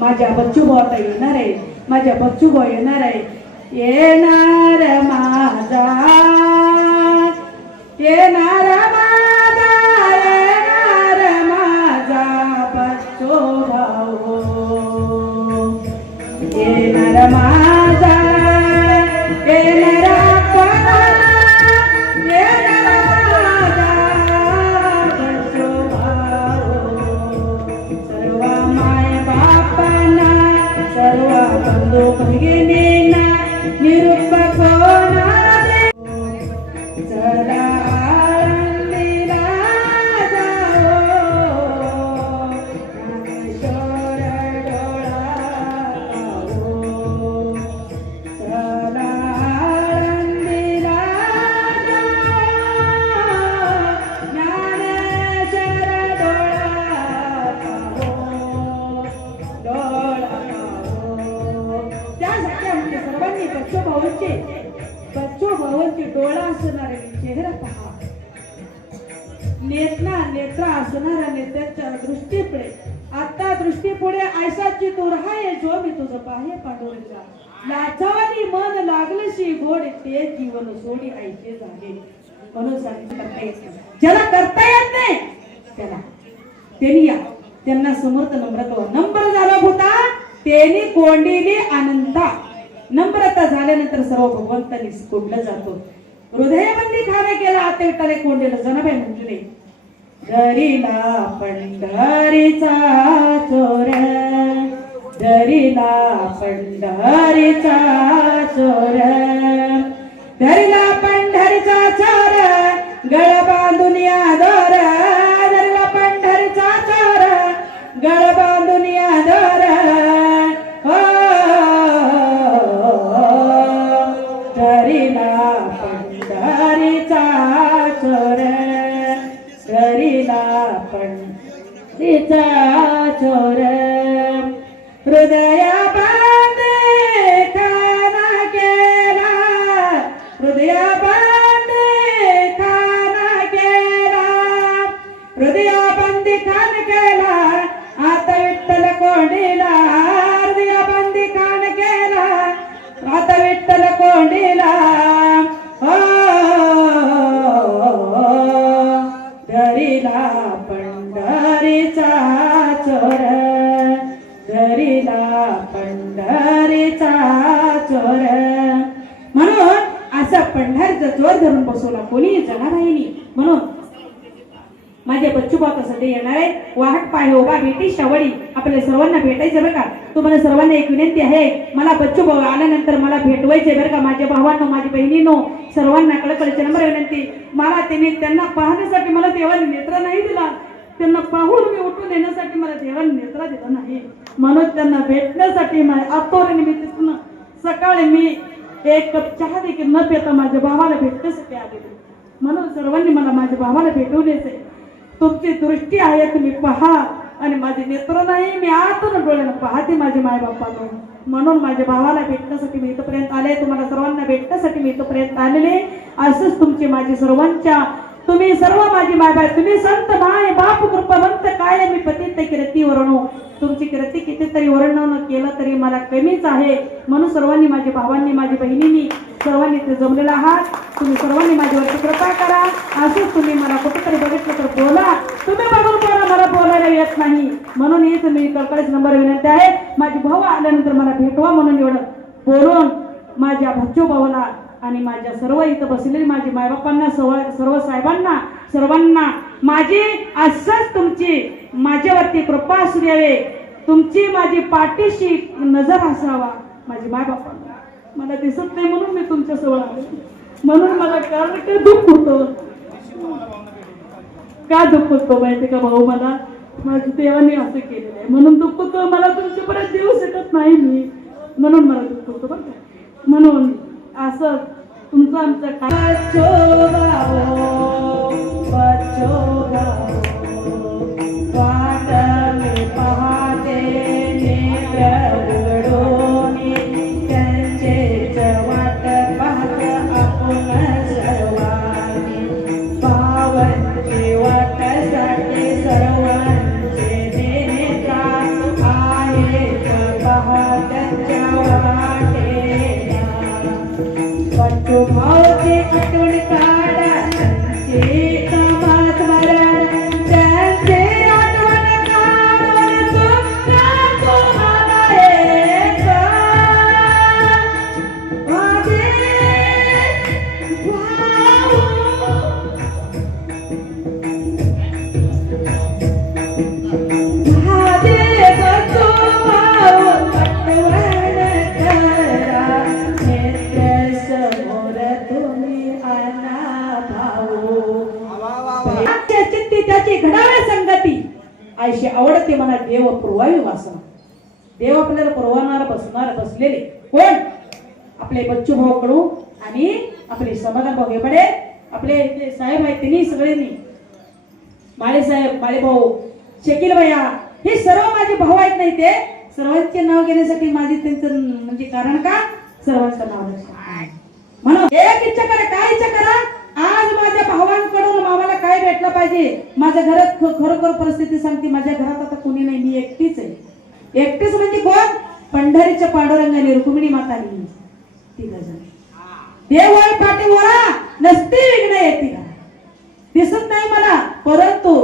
माझ्या बच्चू भाऊ आता येणार आहे, माझ्या बच्चू भाऊ येणार आहे. येणार माझा, येणार माझा, येणार माझा बच्चू भाऊ, येणार माझा, येणार कोणा, येणार माझा बच्चू भाऊ. सर्व माय बापांना, सर्व बंधू भगिनींना निरूप कोणा दे. चला आळंदीला जाओ, ज्ञानेश्वर डोळा पाहो. चला आळंदीला जाओ, ज्ञानेश्वर डोळा पाहो, डोळा पाहो. त्यासाठी आमच्या सर्वांनी बच्चू भाऊंची डोळा असणारे चेहरा पहा, नेत्र असणाऱ्या नेत्याच्या दृष्टीपुढे, आता दृष्टीपुढे ऐसाची तू राहाय जो मी तुझं पाहे पांडुरंगा. लाचावानी मन लागलशी गोड ते जीवन सोडी ऐसे झाले. म्हणून सांगितलं ज्याला करता येत नाही त्याला त्यांनी या, त्यांना समर्थ नम्रत्व. नम्र झाला होता त्यांनी कोंडिली अनंता. नम्रता झाल्यानंतर सर्व भगवंतांनी कोंडलं जातो. हृदयबंदी खाने केला आता विठाले कोंडलेलं जनाबाई म्हणजे दरीला पंढरीचा चोर, दरीला पंढरीचा चोर, दरीला पंढरीचा चोर, गळ बांधून या दोर, दरीला पंढरीचा चोर, गळ बांधून या दोर. दरीला पंढरीचा चोर, दरीला पंढरीचा चोर, हृदया बांधे खाना केला, हृदया बांधे खाना केला, हृदया बंदी खान केला आता विठ्ठल कोंडीला, हृदया बंदी खान केला आता विठ्ठल कोंडीला. दरीला पंढरीचा चोर, दरीला पंढरीचा चोर. म्हणून असा पंढरीचा चोर धरून बसवला कोणी जनाबाईंनी. म्हणून माझे बच्चू भाऊ सध्या येणार आहे. वाहट पाय उभा भेटी श्रवणी आपल्या सर्वांना भेटायचं बरं का. तुम्हाला सर्वांना एक विनंती आहे, मला बच्चू भाऊ आल्यानंतर मला भेटवायचे बरं का. माझ्या भावांनो, माझी बहिणींनो, सर्वांना कळकळीची नम्र विनंती. मला त्यांना पाहण्यासाठी मला देवाने नेत्र नाही दिला, त्यांना पाहून मी उठून येण्यासाठी मला देवाने नेत्र दिला नाही. म्हणून त्यांना भेटण्यासाठी आतोरीने मी तिथून सकाळी मी एक कप चहा देखील न पिता माझ्या भावाला भेटण्यासाठी आले. म्हणून सर्वांनी मला माझ्या भावाला भेटवून यायचे. तुमची दृष्टी आहे तुम्ही पहा, आणि माझे नेत्र नाही, मी आतून डोळ्यानं पाहते माझे मायबापांना. म्हणून माझ्या भावाला भेटण्यासाठी मी इथपर्यंत आले, तुम्हाला सर्वांना भेटण्यासाठी मी इथपर्यंत आलेले. असंच तुमची माझी सर्वांच्या, तुम्ही सर्व माझी मायबाई, तुम्ही संत माय बाप कृपावंत काय मी पतित कीर्ती वर्णो. तुमची कीर्ती कितीतरी वर्णन केलं तरी मला कमीच आहे. म्हणून सर्वांनी, माझ्या भावांनी, माझ्या बहिणींनी, सर्वांनी ते जमलेला आहात. तुम्ही सर्वांनी माझ्यावरती कृपा करा. असंच तुम्ही मला कुठेतरी बघितलं तर बोला, तुम्ही बघून बोला, मला बोलायला येत नाही. म्हणून ही तुम्ही कळकळीच नंबर विनंती आहे, माझी भाऊ आल्यानंतर मला भेटवा म्हणून एवढं बोलून माझ्या बच्चू भावाला आणि माझ्या सर्व इथं बसलेली माझी मायबापांना, सर्व साहेबांना, सर्वांना माझी असंच तुमची माझ्यावरती कृपा असू द्यावे. तुमची माझी पाठीशी नजर असावा. माझी मायबापांना मला दिसत नाही म्हणून मी तुमच्या जवळ आले. म्हणून मला कारण काय दुःख होतं, का दुःख होतो माहिती का भाऊ, मला माझ्या देवाने असं केलेलं आहे म्हणून दुःख होतं. मला तुमच्यापर्यंत देऊ शकत नाही मी, म्हणून मला दुःख होतं बरं का. म्हणून असं तुमचं आमचं काय सर्वांचे देणे आहे स्वभावाची आठवण काढा त्यांचे कामात मरण त्यांचे आठवण काढून तुमच्या तुम्हाला एक माझे भाऊ महादेव तो भाऊ आठवण करा नित्य समोर तुम्ही आणा भाऊ चित्ती त्याची घडावे संगती आयशी आवडते मला देव पुरवावी वासना देव आपल्याला पुरवणार बसलेले कोण आपले बच्चू भाऊ कडू आणि आपले समाधान भाऊ हेबडे आपले साहेब आहेत त्यांनी सगळ्यांनी माळेसाहेब माळेभाऊ शकील भैया हे सर्व माझे भाऊ आहेत नाही ते सर्वांचे नाव घेण्यासाठी माझे त्यांचं म्हणजे कारण का सर्वांचं नाव म्हणून एक इच्छा करा काय इच्छा करा आज माझ्या भावांकडून मामाला काय भेटलं पाहिजे माझ्या घरात खरोखर परिस्थिती सांगते माझ्या घरात आता कोणी नाही मी एकटीच आहे एकटीच म्हणजे कोण पंढरीच्या पांडुरंगाने रुक्मिणी मातानी देव पाठीवरा नसते विघ्न येते दिसत नाही मला परंतु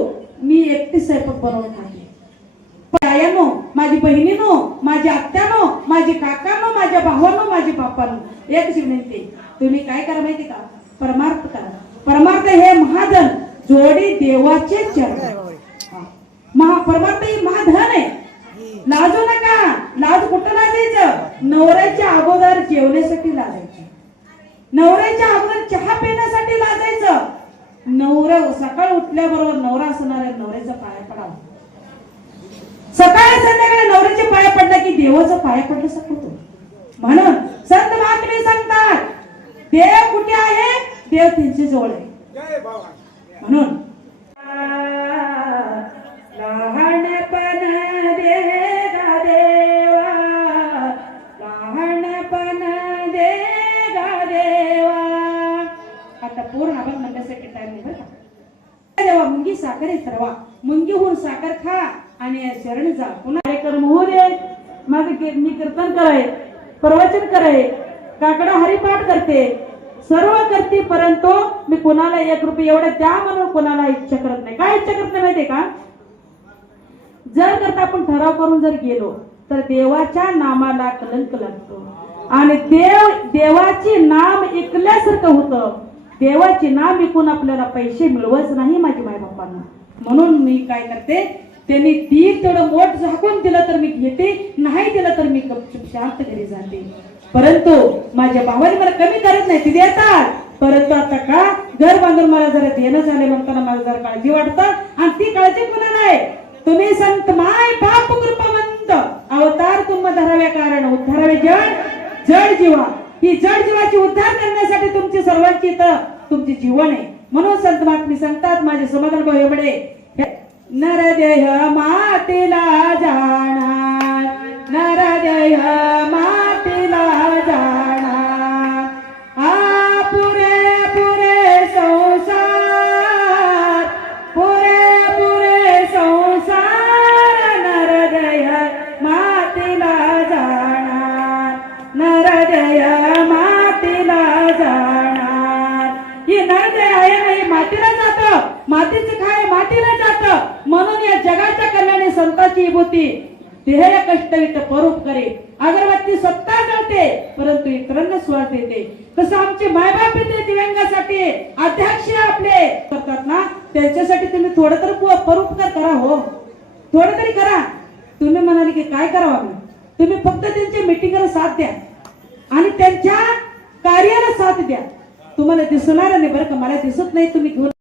मी एकटी स्वयंपाक बनवून खाते आयानो माझी बहिणीनो माझ्या आत्यानो माझी काकानो माझ्या भावानो माझी बापानो एकच विनंती तुम्ही काय करा माहिती का परमार्थ करा परमार्थ हे महाधन जोडी देवाचे चरण परमार्थ ही महाधन आहे लाजू नका लाज कुठं लाजायचं नवऱ्याच्या अगोदर जेवण्यासाठी लाजायचं नवऱ्याच्या अगोदर चहा पिण्यासाठी लाजायचं नवरा सकाळ उठल्याबरोबर नवरा असणाऱ्या नवऱ्याचा पाया पडावा सकाळी संध्याकाळी नवऱ्याच्या पाया पडला की देवाचा पाया पडलं होतो म्हणून संत महात्मे सांगतात देव कुठे आहे देव त्यांच्या जवळ आहे म्हणून लहानपण देगा देवा लहानपण देगा देवा आता पूर्ण आपण म्हणण्यासाठी टाइम नाही बरं का देवा मुंगी साखर आहे सर्वा मुंगी होऊन साखर खा आणि शरण जा पुन्हा कार्यक्रम होऊ दे माझं मी कीर्तन कराय प्रवचन कराय काकडा हरिपाठ करते सर्व करते परंतु मी कोणाला 1 रुपया एवढा द्या म्हणून कोणाला इच्छा करत नाही काय इच्छा करत नाही माहितीये का जर करता आपण ठराव करून जर गेलो तर देवाच्या नामाला कलंक लागतो आणि देवाची नाम ऐकल्यासारखं होतं देवाचे नाम ऐकून आपल्याला पैसे मिळवच नाही माझ्या मायबापांना म्हणून मी काय करते त्यांनी तीर तेवढं मोठ झाकून दिलं तर मी घेते नाही दिलं तर मी गपचूप शांत घरी जाते परंतु माझ्या भावाने मला कमी करत नाही ते देतात परंतु आता का घर बांधून मला जरा देणं झाले म्हणताना मला जरा काळजी वाटतं आणि ती काळजी कुणाला आहे तुम्ही संत माय बाप कृपावंत अवतार तुम धरावे कारण उद्धारावे जड जीवा ही जड जीवाची उद्धार करण्यासाठी तुमची सर्वांची इथं तुमचे जीवन आहे म्हणून संत महात्मे सांगतात माझे समाधान भाऊ एवढे नरदेह मातीला जाणार नरदेह मातीला जाणार पुरे पुरे संसार पुरे संसार नरदेह मातीला जाणार नरदेह मातीला जाणार ही नरदेह आहे नाही मातीला जातं मातीचं खाय मातीला जातं म्हणून या जगाच्या कल्याणे संतांची विभूती देह कष्टवित परोप करे अगरबत्ती सत्ता करते परंतु इतरांना श्वास देते तसं आमचे मायबाप ते दिव्यांगासाठी अध्यक्ष आपले करतात ना त्यांच्यासाठी तुम्ही थोडं तर परोपकार करा हो थोडं तरी करा तुम्ही म्हणाले की काय करावं तुम्ही फक्त त्यांच्या मीटिंगला साथ द्या आणि त्यांच्या कार्याला साथ द्या तुम्हाला दिसणार नाही बरं का मला दिसत नाही तुम्ही घेऊन